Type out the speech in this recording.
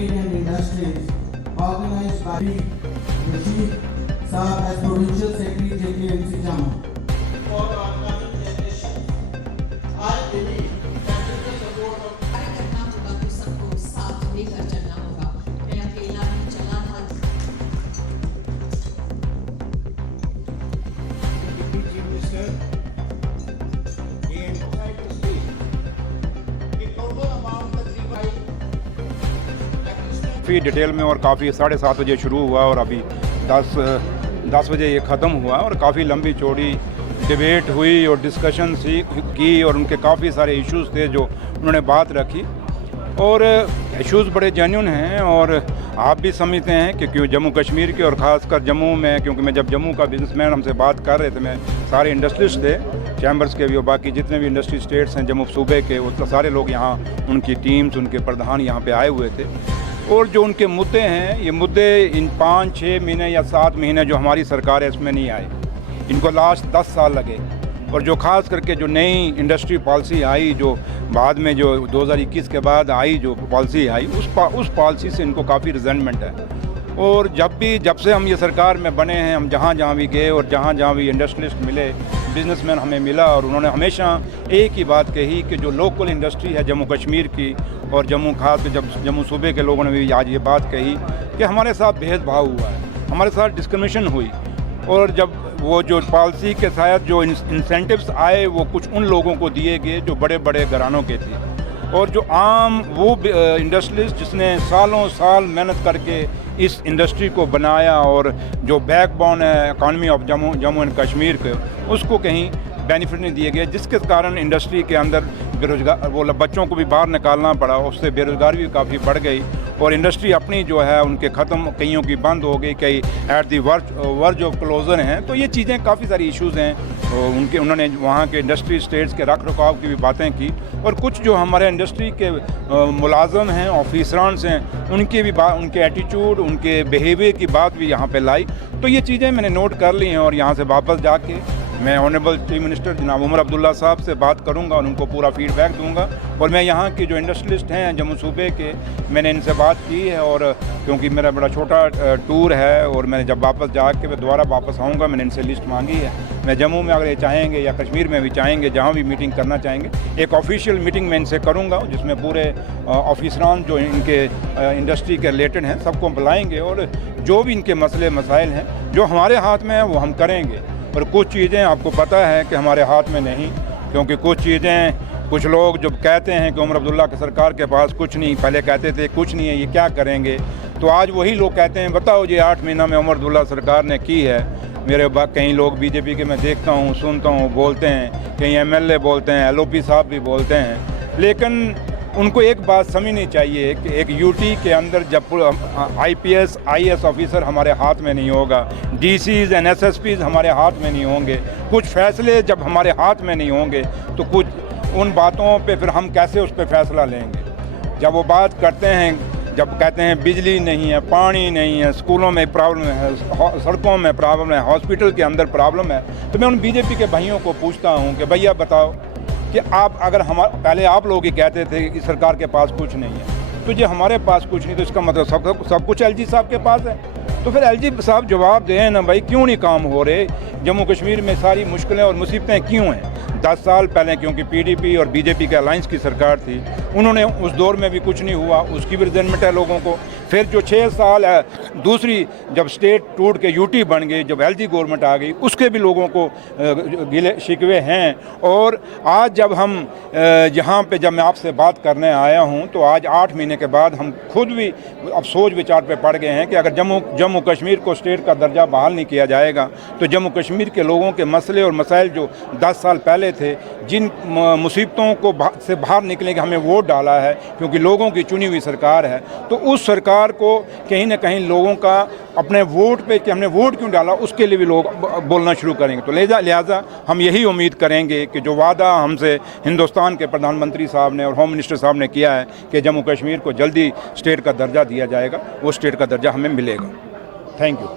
Agrarian Industries, organized by Rashid Saab as Provincial Secretary JKMC Jammu. For our coming generation, I believe that with the support of कार्य करना होगा तो सबको साथ लेकर चलना होगा। मैं अकेला नहीं चला था। Deputy Chief Minister, he emphasized to speak the total amount of 3 काफ़ी डिटेल में और काफ़ी 7:30 बजे शुरू हुआ और अभी 10 बजे ये ख़त्म हुआ और काफ़ी लंबी चौड़ी डिबेट हुई और डिस्कशन की और उनके काफ़ी सारे इश्यूज़ थे जो उन्होंने बात रखी और इश्यूज़ बड़े जेन्युइन हैं और आप भी समझते हैं कि क्यों जम्मू कश्मीर के और ख़ासकर जम्मू में, क्योंकि मैं जब जम्मू का बिजनेसमैन हमसे बात कर रहे थे, मैं सारे इंडस्ट्रिस्ट थे चैम्बर्स के भी और बाकी जितने भी इंडस्ट्री स्टेट्स हैं जम्मू सूबे के, वो सारे लोग यहाँ, उनकी टीम्स, उनके प्रधान यहाँ पे आए हुए थे और जो उनके मुद्दे हैं, ये मुद्दे इन 5-6 महीने या 7 महीने जो हमारी सरकार है इसमें नहीं आए, इनको लास्ट 10 साल लगे और जो ख़ास करके जो नई इंडस्ट्री पॉलिसी आई, जो बाद में जो 2021 के बाद आई जो पॉलिसी आई, उस पॉलिसी से इनको काफ़ी रिजेंटमेंट है और जब से हम ये सरकार में बने हैं, हम जहाँ भी गए और जहाँ भी इंडस्ट्रियलिस्ट मिले, बिजनेसमैन हमें मिला और उन्होंने हमेशा एक ही बात कही कि जो लोकल इंडस्ट्री है जम्मू कश्मीर की और जम्मू खास के जम्मू सूबे के लोगों ने भी आज ये बात कही कि हमारे साथ भेदभाव हुआ है, हमारे साथ डिस्क्रिमिनेशन हुई और जब वो जो पॉलिसी के तहत जो इंसेंटिव्स आए वो कुछ उन लोगों को दिए गए जो बड़े बड़े घरानों के थे और जो आम वो इंडस्ट्रियलिस्ट जिसने सालों साल मेहनत करके इस इंडस्ट्री को बनाया और जो बैकबोन है economy of Jammu and Kashmir के, उसको कहीं बेनिफिट नहीं दिए गए, जिसके कारण इंडस्ट्री के अंदर बेरोजगार वो बच्चों को भी बाहर निकालना पड़ा, उससे बेरोजगारी भी काफ़ी बढ़ गई और इंडस्ट्री अपनी जो है उनके ख़त्म, कईयों की बंद हो गई, कई at the verge of closure हैं। तो ये चीज़ें काफ़ी सारी इश्यूज़ हैं उन्होंने वहाँ के इंडस्ट्री स्टेट्स के रख रखाव की भी बातें की और कुछ जो हमारे इंडस्ट्री के मुलाजम हैं, ऑफिसरान्स हैं, उनके एटीट्यूड, उनके बिहेवियर की बात भी यहाँ पे लाई। तो ये चीज़ें मैंने नोट कर ली हैं और यहाँ से वापस जाके मैं ऑनरेबल चीफ मिनिस्टर जनाब उमर अब्दुल्ला साहब से बात करूंगा और उनको पूरा फीडबैक दूंगा और मैं यहाँ के जो इंडस्ट्रियलिस्ट हैं जम्मू सूबे के, मैंने इनसे बात की है और क्योंकि मेरा बड़ा छोटा टूर है और मैं जब वापस जाके मैं दोबारा वापस आऊँगा, मैंने इनसे लिस्ट मांगी है। मैं जम्मू में अगर ये चाहेंगे या कश्मीर में भी चाहेंगे, जहाँ भी मीटिंग करना चाहेंगे, एक ऑफिशियल मीटिंग मैं इनसे करूँगा जिसमें पूरे ऑफिसरान जो इनके इंडस्ट्री के रिलेटेड हैं सबको बुलाएँगे और जो भी इनके मसले मसाइल हैं जो हमारे हाथ में हैं वो हम करेंगे। और कुछ चीज़ें आपको पता है कि हमारे हाथ में नहीं, क्योंकि कुछ चीज़ें कुछ लोग जब कहते हैं कि उमर अब्दुल्ला की सरकार के पास कुछ नहीं, पहले कहते थे कुछ नहीं है, ये क्या करेंगे, तो आज वही लोग कहते हैं बताओ ये 8 महीना में उमर अब्दुल्ला सरकार ने की है। मेरे कई लोग बीजेपी के मैं देखता हूँ, सुनता हूँ, बोलते हैं, कई एमएलए बोलते हैं, एलओपी साहब भी बोलते हैं, लेकिन उनको एक बात समझनी चाहिए कि एक यूटी के अंदर जब आईपीएस आईएएस ऑफिसर हमारे हाथ में नहीं होगा, डीसीज एंड एसएसपीज हमारे हाथ में नहीं होंगे, कुछ फैसले जब हमारे हाथ में नहीं होंगे तो कुछ उन बातों पे फिर हम कैसे उस पर फैसला लेंगे। जब वो बात करते हैं, जब कहते हैं बिजली नहीं है, पानी नहीं है, स्कूलों में प्रॉब्लम है, सड़कों में प्रॉब्लम है, हॉस्पिटल के अंदर प्रॉब्लम है, तो मैं उन बीजेपी के भाइयों को पूछता हूँ कि भैया बताओ कि आप अगर पहले आप लोग ही कहते थे कि सरकार के पास कुछ नहीं है, तो ये हमारे पास कुछ नहीं, तो इसका मतलब सब कुछ एलजी साहब के पास है। तो फिर एलजी साहब जवाब दें ना भाई, क्यों नहीं काम हो रहे, जम्मू कश्मीर में सारी मुश्किलें और मुसीबतें क्यों हैं। 10 साल पहले क्योंकि पीडीपी और बीजेपी के अलायंस की सरकार थी, उन्होंने उस दौर में भी कुछ नहीं हुआ, उसकी भी रिजेंटमेंट है लोगों को। फिर जो 6 साल दूसरी जब स्टेट टूट के यूटी बन गई, जब एलजी गवर्नमेंट आ गई, उसके भी लोगों को गिले शिकवे हैं। और आज जब हम यहाँ पे जब मैं आपसे बात करने आया हूँ, तो आज 8 महीने के बाद हम खुद भी अब सोच विचार पे पड़ गए हैं कि अगर जम्मू कश्मीर को स्टेट का दर्जा बहाल नहीं किया जाएगा तो जम्मू कश्मीर के लोगों के मसले और मसाइल जो 10 साल पहले थे, जिन मुसीबतों को से बाहर निकलने के हमें वोट डाला है, क्योंकि लोगों की चुनी हुई सरकार है, तो उस सरकार को कहीं ना कहीं लोगों का अपने वोट पे कि हमने वोट क्यों डाला, उसके लिए भी लोग बोलना शुरू करेंगे। तो लिहाजा हम यही उम्मीद करेंगे कि जो वादा हमसे हिंदुस्तान के प्रधानमंत्री साहब ने और होम मिनिस्टर साहब ने किया है कि जम्मू कश्मीर को जल्दी स्टेट का दर्जा दिया जाएगा, वो स्टेट का दर्जा हमें मिलेगा। Thank you.